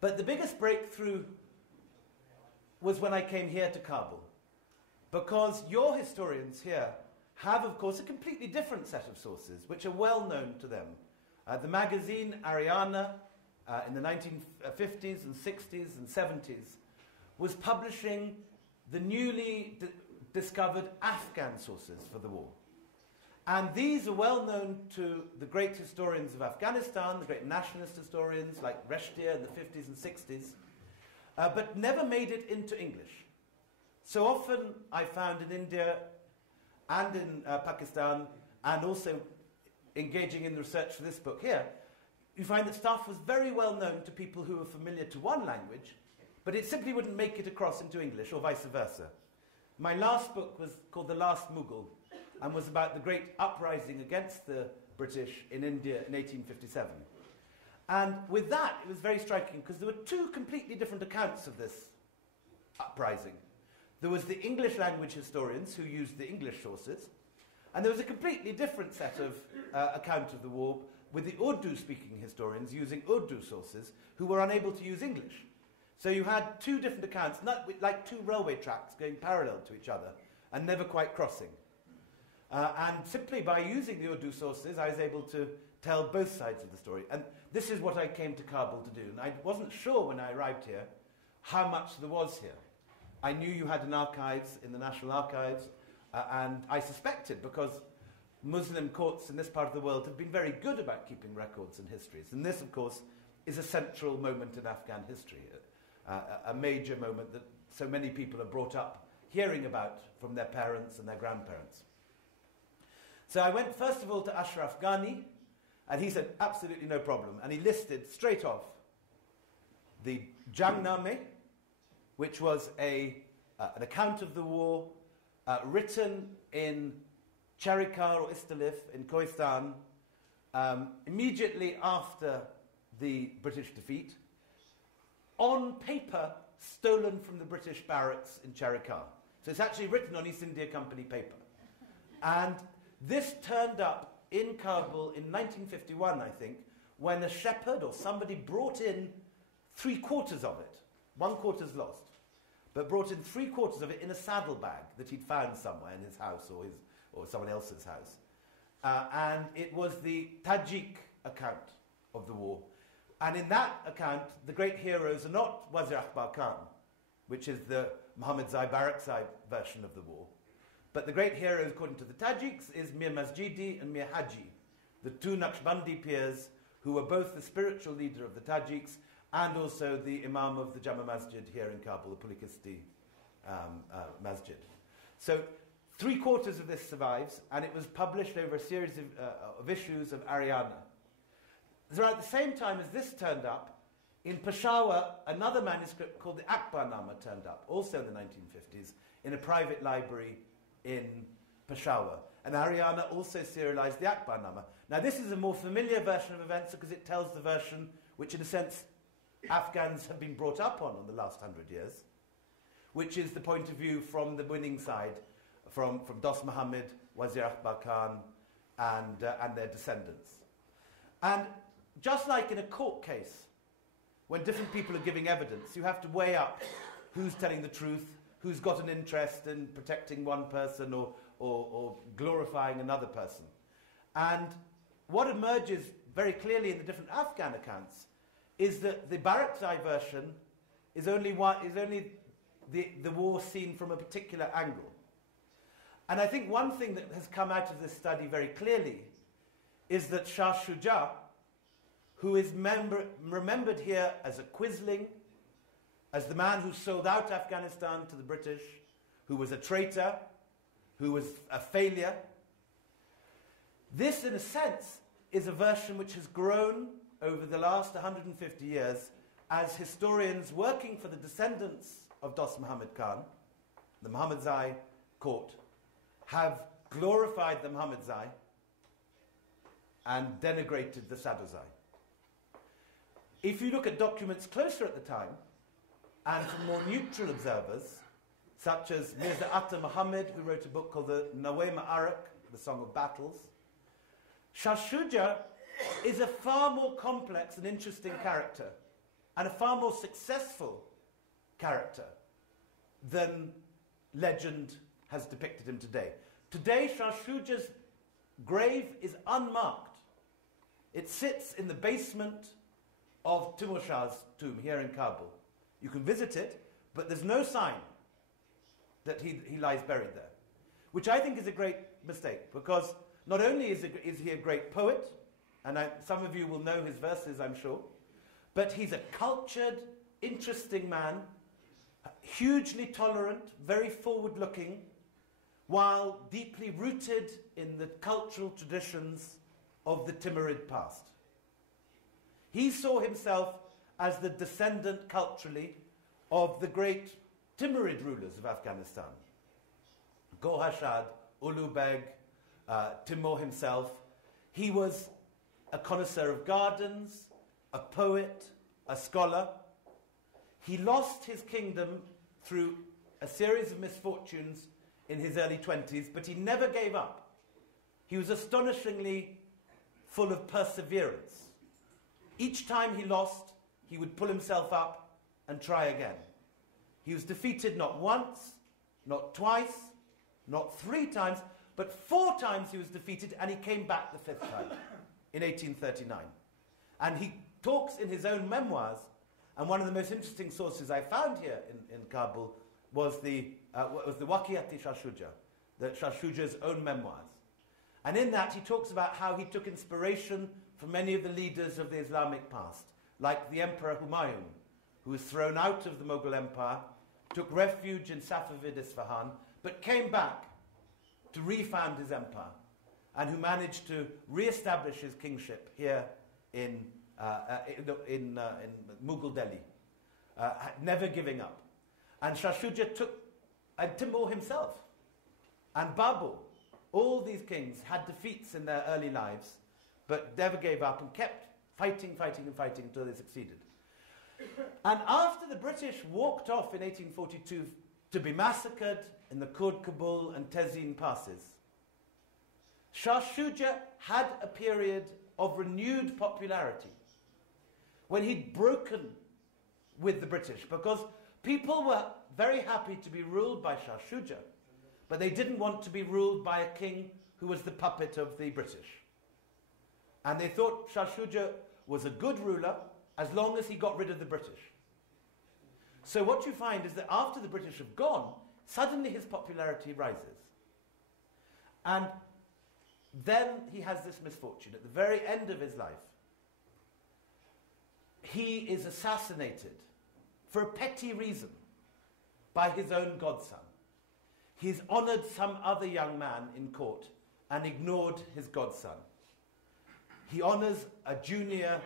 But the biggest breakthrough was when I came here to Kabul, because your historians here have, of course, a completely different set of sources, which are well known to them. The magazine Ariana, in the 1950s and 60s and 70s, was publishing the newly discovered Afghan sources for the war. And these are well known to the great historians of Afghanistan, the great nationalist historians like Reshtiya in the 50s and 60s, but never made it into English. So often I found in India and in Pakistan, and also engaging in the research for this book here, you find that stuff was very well known to people who were familiar to one language, but it simply wouldn't make it across into English, or vice versa. My last book was called The Last Mughal, and was about the great uprising against the British in India in 1857. And with that, it was very striking, because there were two completely different accounts of this uprising. There was the English language historians who used the English sources, and there was a completely different set of account of the war with the Urdu-speaking historians using Urdu sources who were unable to use English. So you had two different accounts, like two railway tracks going parallel to each other and never quite crossing. And simply by using the Urdu sources, I was able to tell both sides of the story. And this is what I came to Kabul to do. And I wasn't sure when I arrived here how much there was here. I knew you had an archives in the National Archives, and I suspected, because Muslim courts in this part of the world have been very good about keeping records and histories. And this, of course, is a central moment in Afghan history, a major moment that so many people are brought up hearing about from their parents and their grandparents. So I went, first of all, to Ashraf Ghani, and he said, absolutely no problem. And he listed straight off the Jangnameh, which was an account of the war written in Charikar or Istalif in Kohistan immediately after the British defeat, on paper stolen from the British barracks in Charikar. So it's actually written on East India Company paper. And this turned up in Kabul in 1951, I think, when a shepherd or somebody brought in 3/4 of it. 1/4's lost, but brought in 3/4 of it in a saddlebag that he'd found somewhere in his house or someone else's house. And it was the Tajik account of the war. And in that account, the great heroes are not Wazir Akbar Khan, which is the Muhammadzai Barakzai version of the war, but the great heroes, according to the Tajiks, is Mir Masjidi and Mir Haji, the two Naqshbandi peers who were both the spiritual leader of the Tajiks and also the Imam of the Jama Masjid here in Kabul, the Pulikisti Masjid. So 3/4 of this survives, and it was published over a series of issues of Ariana. Around the same time as this turned up, in Peshawar, another manuscript called the Akbarnama turned up, also in the 1950s, in a private library in Peshawar. And Ariana also serialized the Akbarnama. Now this is a more familiar version of events because it tells the version which in a sense Afghans have been brought up on the last 100 years, which is the point of view from the winning side, from Dost Muhammad, Wazir Akbar Khan, and their descendants. And just like in a court case, when different people are giving evidence, you have to weigh up who's telling the truth, who's got an interest in protecting one person or glorifying another person. And what emerges very clearly in the different Afghan accounts is that the Barakzai version is only the war seen from a particular angle. And I think one thing that has come out of this study very clearly is that Shah Shuja, who is remembered here as a quisling, as the man who sold out Afghanistan to the British, who was a traitor, who was a failure. This, in a sense, is a version which has grown over the last 150 years as historians working for the descendants of Dost Muhammad Khan, the Muhammadzai court, have glorified the Muhammadzai and denigrated the Sadozai. If you look at documents closer at the time, and from more neutral observers, such as Mirza Atta Muhammad, who wrote a book called the Nawema Arak, the Song of Battles, Shah Shuja is a far more complex and interesting character and a far more successful character than legend has depicted him today. Today, Shah Shuja's grave is unmarked. It sits in the basement of Timur Shah's tomb here in Kabul. You can visit it, but there's no sign that he lies buried there, which I think is a great mistake, because not only is he a great poet, and some of you will know his verses, I'm sure, but he's a cultured, interesting man, hugely tolerant, very forward-looking, while deeply rooted in the cultural traditions of the Timurid past. He saw himself as the descendant culturally of the great Timurid rulers of Afghanistan. Gorhashad, Ulu Beg, Timur himself. He was a connoisseur of gardens, a poet, a scholar. He lost his kingdom through a series of misfortunes in his early 20s, but he never gave up. He was astonishingly full of perseverance. Each time he lost, he would pull himself up and try again. He was defeated not once, not twice, not 3 times, but 4 times he was defeated, and he came back the 5th time in 1839. And he talks in his own memoirs, and one of the most interesting sources I found here in Kabul was the Waqiyat-i Shah Shuja, Shah Shuja's own memoirs. And in that he talks about how he took inspiration from many of the leaders of the Islamic past, like the Emperor Humayun, who was thrown out of the Mughal Empire, took refuge in Safavid Isfahan, but came back to refound his empire, and who managed to re-establish his kingship here in Mughal Delhi, never giving up. And Shah Shuja took, and Timur himself, and Babur, all these kings had defeats in their early lives, but never gave up and kept fighting until they succeeded. And after the British walked off in 1842 to be massacred in the Kurd Kabul and Tezin passes, Shah Shuja had a period of renewed popularity when he'd broken with the British, because people were very happy to be ruled by Shah Shuja, but they didn't want to be ruled by a king who was the puppet of the British. And they thought Shah Shuja was a good ruler as long as he got rid of the British. So what you find is that after the British have gone, suddenly his popularity rises. And then he has this misfortune. At the very end of his life, he is assassinated for a petty reason by his own godson. He's honored some other young man in court and ignored his godson. He honors a junior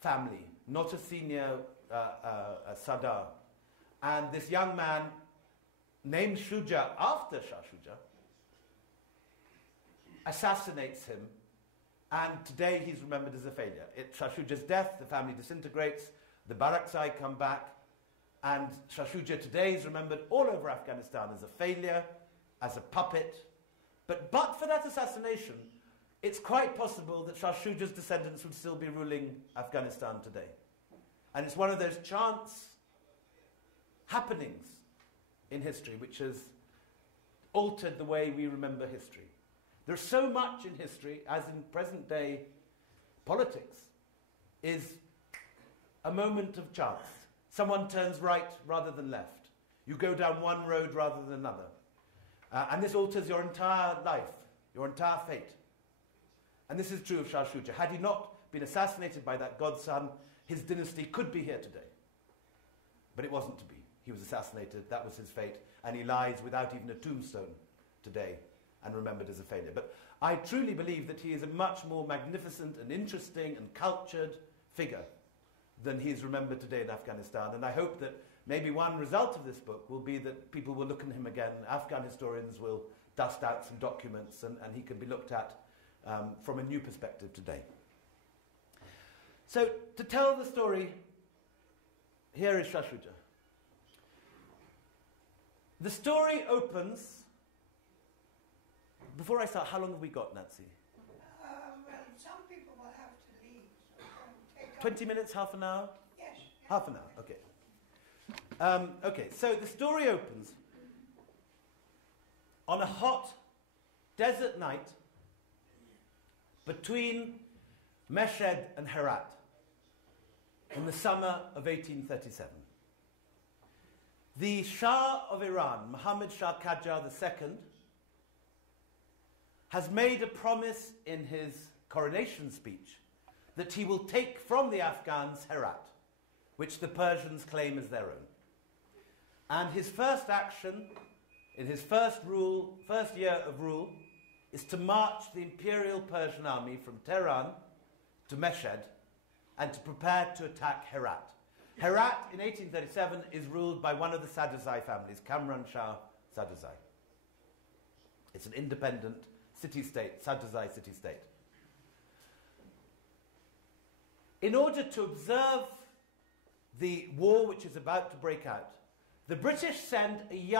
family, not a senior Sadar. And this young man, named Shuja after Shah Shuja, assassinates him, and today he's remembered as a failure. At Shah Shuja's death, the family disintegrates, the Barakzai come back, and Shah Shuja today is remembered all over Afghanistan as a failure, as a puppet. But for that assassination, it's quite possible that Shah Shuja's descendants would still be ruling Afghanistan today. And it's one of those chance happenings in history which has altered the way we remember history. There's so much in history, as in present day politics, is a moment of chance. Someone turns right rather than left. You go down one road rather than another. And this alters your entire life, your entire fate. And this is true of Shah Shuja. Had he not been assassinated by that godson, his dynasty could be here today. But it wasn't to be. He was assassinated, that was his fate, and he lies without even a tombstone today and remembered as a failure. But I truly believe that he is a much more magnificent and interesting and cultured figure than he is remembered today in Afghanistan. And I hope that maybe one result of this book will be that people will look at him again. Afghan historians will dust out some documents, and he can be looked at from a new perspective today. So, to tell the story, here is Shah Shuja. The story opens... Before I start, how long have we got, Nancy? Well, some people will have to leave. So 20 minutes, half an hour? Yes. Half an hour, okay. Okay, so the story opens on a hot desert night between Meshed and Herat in the summer of 1837. The Shah of Iran, Muhammad Shah Qajar II, has made a promise in his coronation speech that he will take from the Afghans Herat, which the Persians claim as their own. And his first action in his first year of rule is to march the Imperial Persian army from Tehran to Meshed and to prepare to attack Herat. Herat in 1837 is ruled by one of the Sadrzai families, Kamran Shah Sadrzai. It's an independent city-state, Sadrzai city-state. In order to observe the war which is about to break out, the British send a young